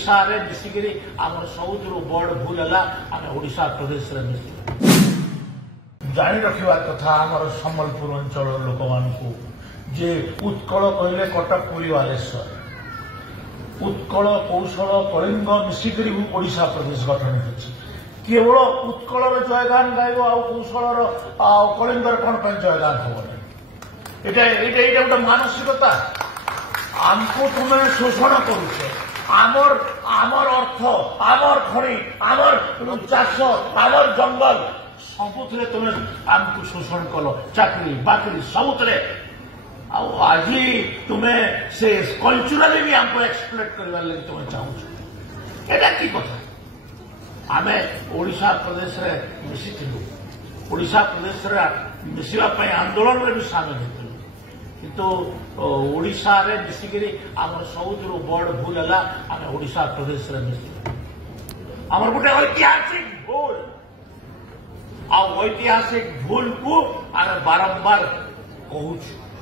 ओडिशा मिसिकी आम सब बड़ भूल है आम ओडिशा प्रदेश में मिसिक जानी रखा कथा आमर सम्बलपुर अंचल लोक मानू जे उत्कल कहले कटक पुरी बालेश्वर उत्कल कौशल कलिंग मिसिक ओडिशा प्रदेश गठन होती केवल उत्कल जयगान गायब आौशल कलिंगर कौन जयगान हम ये गोटे मानसिकता आमको तुम्हें शोषण करुचे आमर आमर अर्थ आमर खଣି आमर चाष आमर जंगल सबुथे तुम्हें आमको शोषण कल चाकरी बाकरी सबुथे आज तुम्हें से कल्चराली भी आमको एक्सप्लोट करने लगे तुम्हें चाहूँ एटा की कथा आम ओडिशा प्रदेश में मिसिलु ओडिशा प्रदेश में मिसवाई आंदोलन में भी सामिल होते किंतु ओडिशा रे मिसिकी आम सब बड़ भूल है आम ओडिशा प्रदेश में मिसिक आम गोटे ऐतिहासिक भूल ऐतिहासिक भूल को आम बारंबार कहूँ